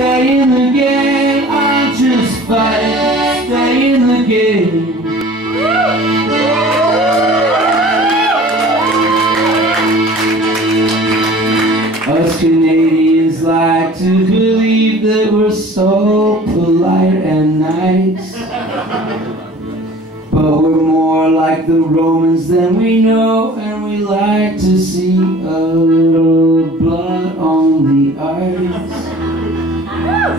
stay in the game. I'm just fighting, stay in the game. Us Canadians like to believe that we're so polite and nice, but we're more like the Romans than we know, and we like to see a little blood on the ice.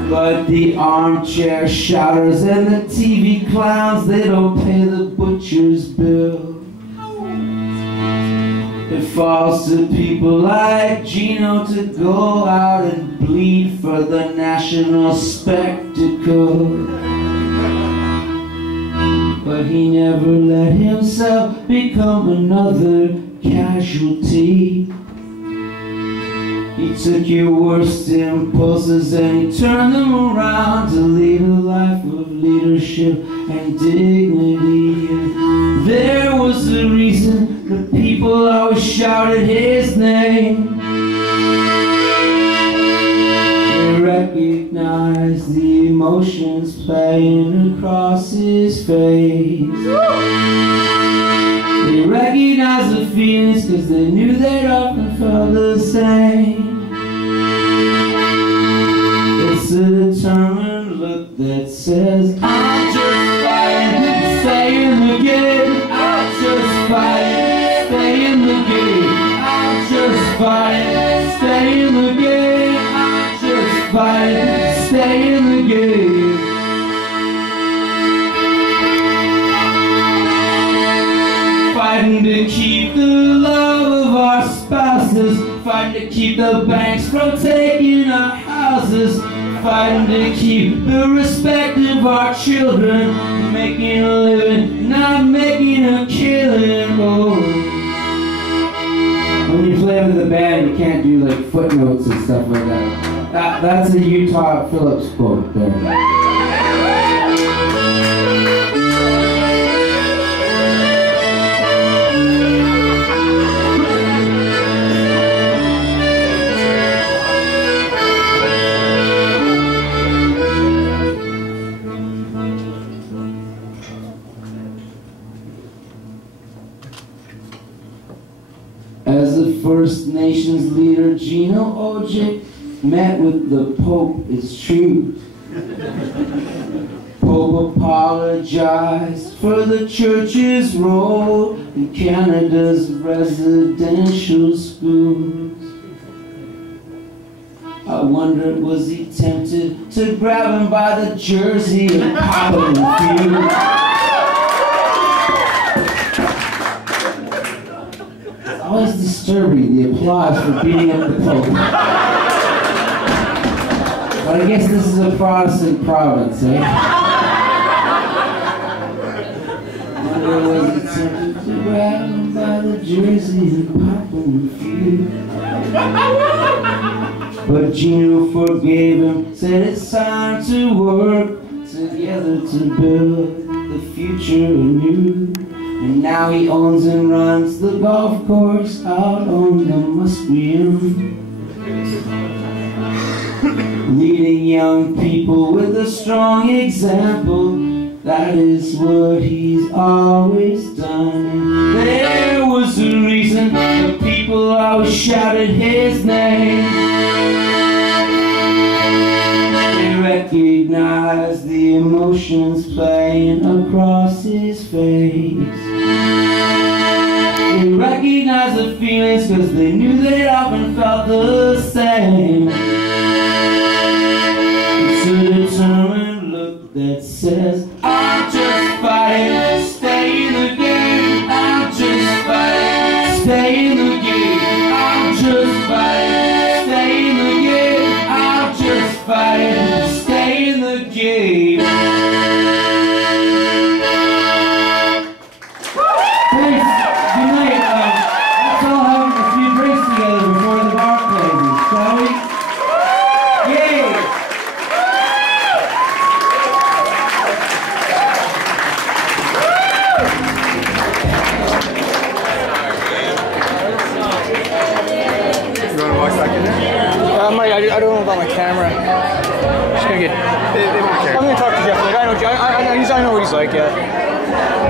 But the armchair shouters and the TV clowns, they don't pay the butcher's bill. It falls to people like Gino to go out and bleed for the national spectacle. But he never let himself become another casualty. He took your worst impulses and he turned them around to lead a life of leadership and dignity. And there was a reason the people always shouted his name. They recognized the emotions playing across his face. They recognized the feelings because they knew they'd often felt the same. It's a determined look that says, I'm just fighting, stay in the game. I'm just fighting, stay in the game. I'm just fighting, stay in the game. I'm just fighting, stay in the game. Fighting to keep the love of our spouses, fighting to keep the banks from taking our houses, fighting to keep the respect of our children, making a living, not making a killing. Oh. When you play with the band, you can't do like footnotes and stuff like that. That's a Utah Phillips quote there. As the First Nations leader, Gino Odjick met with the Pope, it's true. Pope apologized for the church's role in Canada's residential schools. I wonder, was he tempted to grab him by the jersey and pop him in the field? Always disturbing, the applause for beating up the Pope. But I guess this is a Protestant province, eh? I wonder, was he tempted to grab him by the jersey and pop him in the field? But Gino forgave him, said it's time to work together to build the future anew. And now he owns and runs the golf course out on the Musqueam, leading young people with a strong example. That is what he's always done. And there was a reason the people always shouted his name. They recognized the emotions playing across his face. They recognized the feelings because they knew they'd often felt the same. It's a determined look that says, I'm just fighting, stay in the game. I'm just fighting, stay in the game. I'm just fighting, stay in the game. I'm just fighting, stay in the game. just gonna get. They won't care. I'm gonna talk to Geoff later. I know what he's like. Yeah.